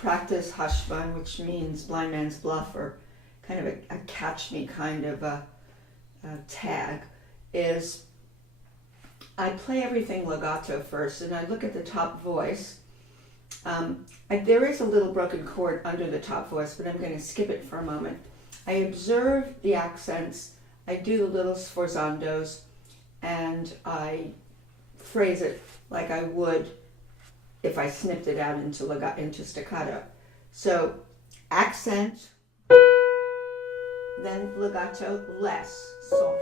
Practice Hasche-Mann, which means blind man's bluff, or kind of a catch me kind of a tag, is I play everything legato first, and I look at the top voice. There is a little broken chord under the top voice, but I'm going to skip it for a moment. I observe the accents, I do the little sforzandos, and I phrase it like I would if I snipped it out into staccato. So accent, then legato, less, soft.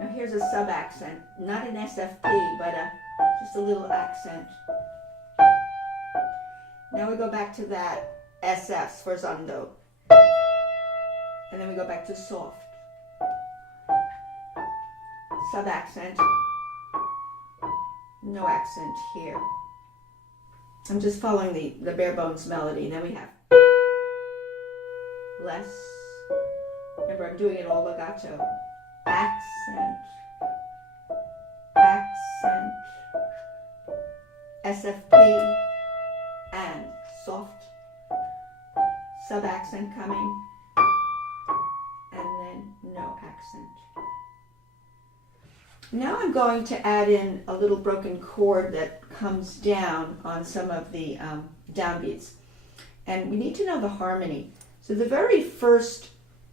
Now here's a sub-accent, not an SFP, but just a little accent. Now we go back to that SF, sforzando. And then we go back to soft. Sub-accent, no accent here. I'm just following the bare bones melody. Then we have less. Remember, I'm doing it all legato. Accent, accent, SFP, and soft. Sub-accent coming, and then no accent. Now I'm going to add in a little broken chord that comes down on some of the downbeats. And we need to know the harmony. So the very first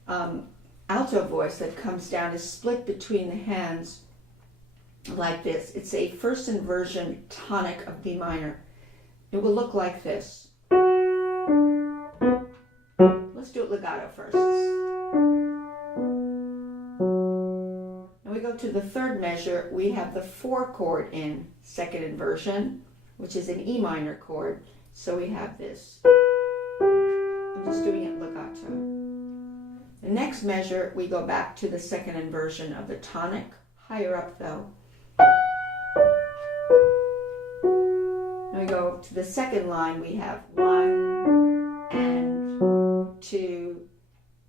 alto voice that comes down is split between the hands like this. It's a first inversion tonic of B minor. It will look like this. Let's do it legato first. We go to the third measure, we have the 4 chord in second inversion, which is an E minor chord. So we have this. I'm just doing it legato. The next measure, we go back to the second inversion of the tonic, higher up though. Now we go to the second line, we have 1 and 2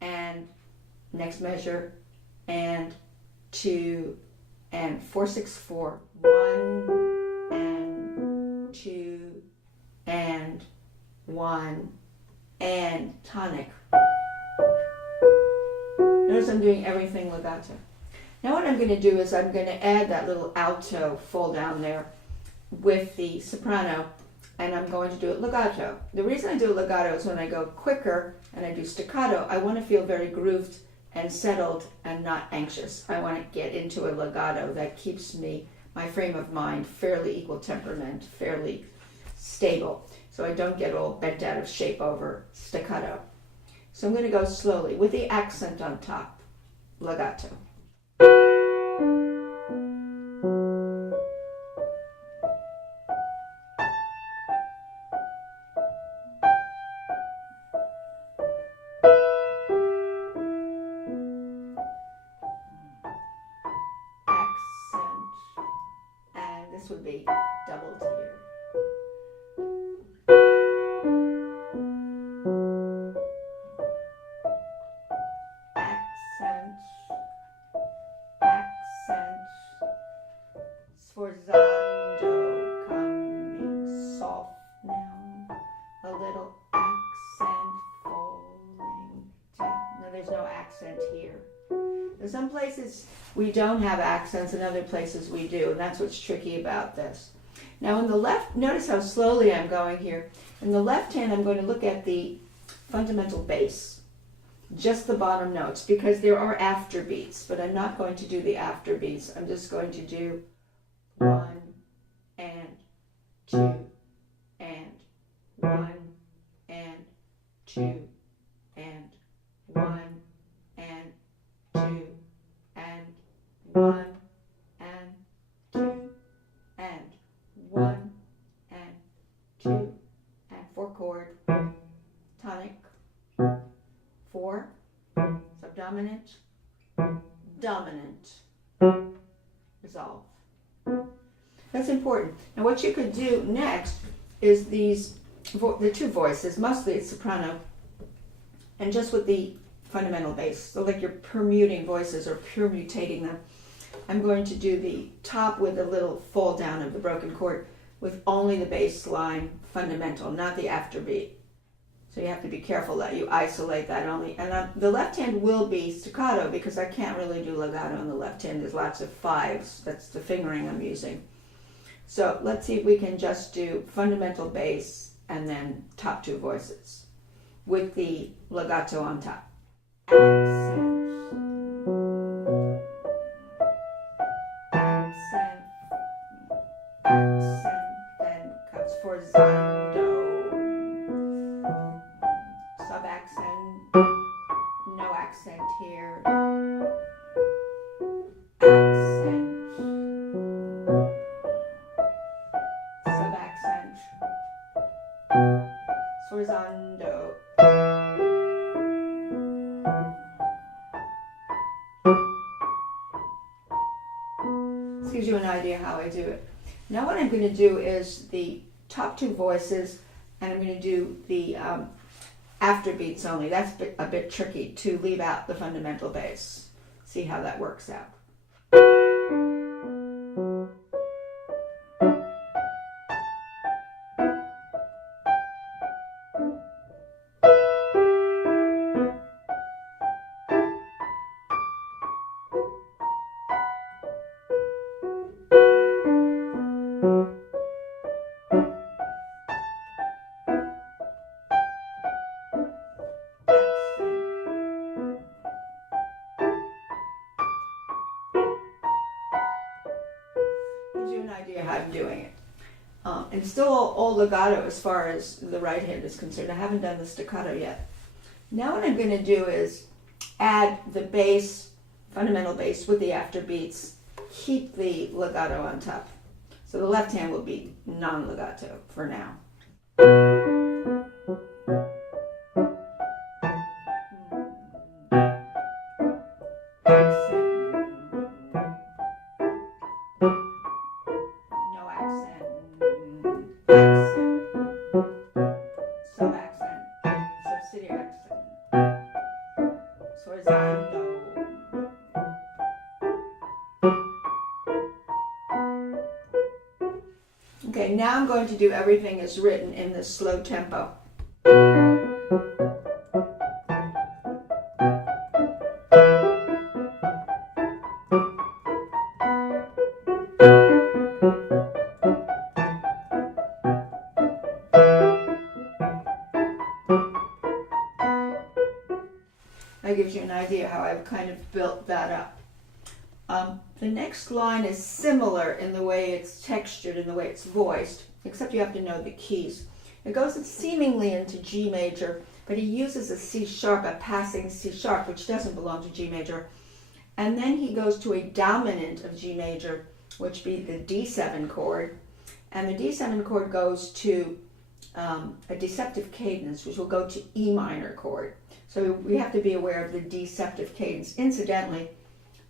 and next measure and 2 and 4 6 4. 1 and 2 and 1 and tonic. Notice I'm doing everything legato. Now what I'm going to do is I'm going to add that little alto fall down there with the soprano, and I'm going to do it legato. The reason I do it legato is when I go quicker and I do staccato, I want to feel very grooved and settled and not anxious. I want to get into a legato that keeps my frame of mind fairly equal temperament, fairly stable, so I don't get all bent out of shape over staccato. So I'm going to go slowly with the accent on top, legato. This would be doubled here. Accent, accent, sforzando coming soft now, a little accent falling down. No, there's no accent here. In some places we don't have accents, in other places we do, and that's what's tricky about this. Now in the left, notice how slowly I'm going here. In the left hand, I'm going to look at the fundamental bass, just the bottom notes, because there are afterbeats, but I'm not going to do the afterbeats. I'm just going to do 1 and 2 and 1 and 2 and 1 and 2 and dominant, resolve. That's important. Now what you could do next is these, the two voices, mostly it's soprano, and just with the fundamental bass, so like you're permuting voices or permutating them. I'm going to do the top with a little fall down of the broken chord with only the bass line fundamental, not the afterbeat. So you have to be careful that you isolate that only. And the left hand will be staccato because I can't really do legato on the left hand. There's lots of fives. That's the fingering I'm using. So let's see if we can just do fundamental bass and then top two voices with the legato on top. Accent. Accent. Accent. Then comes forzando. Sub-accent. No accent here. Accent. Sub-accent. Sforzando. This gives you an idea how I do it. Now what I'm going to do is the top two voices, and I'm going to do the afterbeats only. That's a bit tricky to leave out the fundamental bass. See how that works out. Idea how I'm doing it. And still all legato as far as the right hand is concerned. I haven't done the staccato yet. Now what I'm going to do is add the bass, fundamental bass with the afterbeats, keep the legato on top. So the left hand will be non-legato for now. Okay, now I'm going to do everything as written in this slow tempo. That gives you an idea how I've kind of built that up. The next line is similar in the way it's textured, in the way it's voiced, except you have to know the keys. It goes seemingly into G major, but he uses a C sharp, a passing C sharp, which doesn't belong to G major. And then he goes to a dominant of G major, which be the D7 chord. And the D7 chord goes to a deceptive cadence, which will go to E minor chord. So we have to be aware of the deceptive cadence. Incidentally,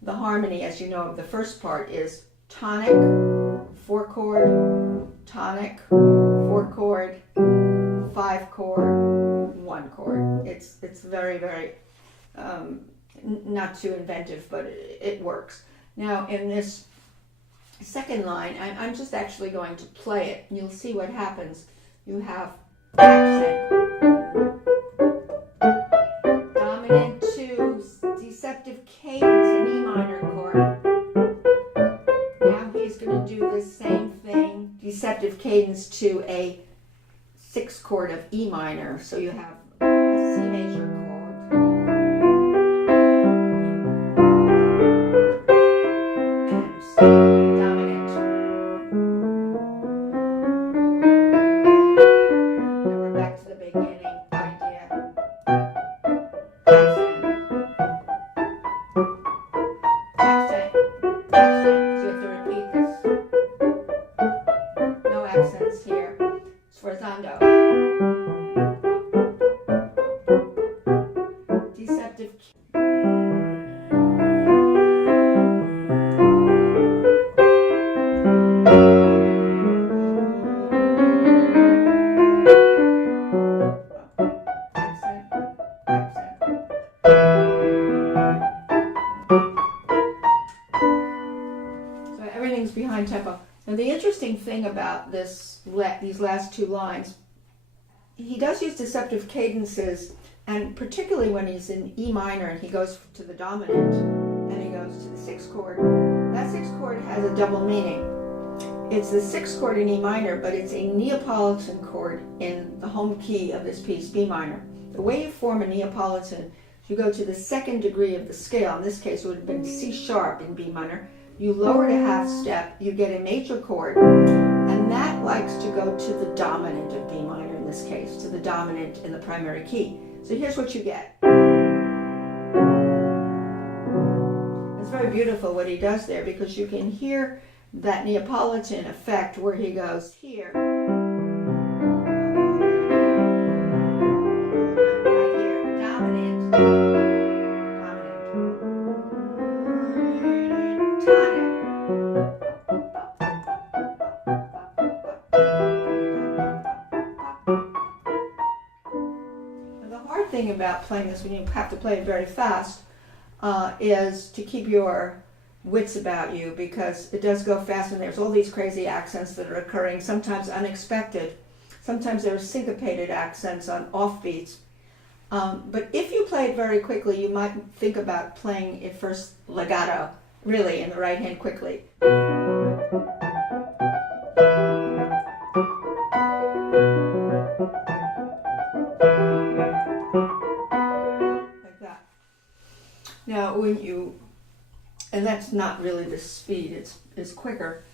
the harmony, as you know, of the first part is tonic, 4-chord, tonic, 4-chord, 5-chord, 1-chord. It's very, very not too inventive, but it works. Now in this second line, I'm just actually going to play it. You'll see what happens. You have accent, dominant 2, deceptive cadence, an E minor chord. Now he's going to do the same thing, deceptive cadence to a 6th chord of E minor. So you have a C major chord. And C dominant. And we're back to the beginning idea. Accent. Accent. Accent. So you have to repeat this. No accents here. Sforzando. behind tempo. And the interesting thing about these last two lines, he does use deceptive cadences, and particularly when he's in E minor and he goes to the dominant and he goes to the sixth chord. That sixth chord has a double meaning. It's the sixth chord in E minor, but it's a Neapolitan chord in the home key of this piece, B minor. The way you form a Neapolitan, you go to the second degree of the scale. In this case, it would have been C sharp in B minor. You lower it a half step, you get a major chord, and that likes to go to the dominant of B minor in this case, to the dominant in the primary key. So here's what you get. It's very beautiful what he does there, because you can hear that Neapolitan effect where he goes here. Right here, dominant, tonic. The hard thing about playing this, when you have to play it very fast, is to keep your wits about you, because it does go fast and there's all these crazy accents that are occurring, sometimes unexpected. Sometimes there are syncopated accents on offbeats. But if you play it very quickly, you might think about playing it first legato, really, in the right hand quickly. Like that. Now, and that's not really the speed, it's quicker.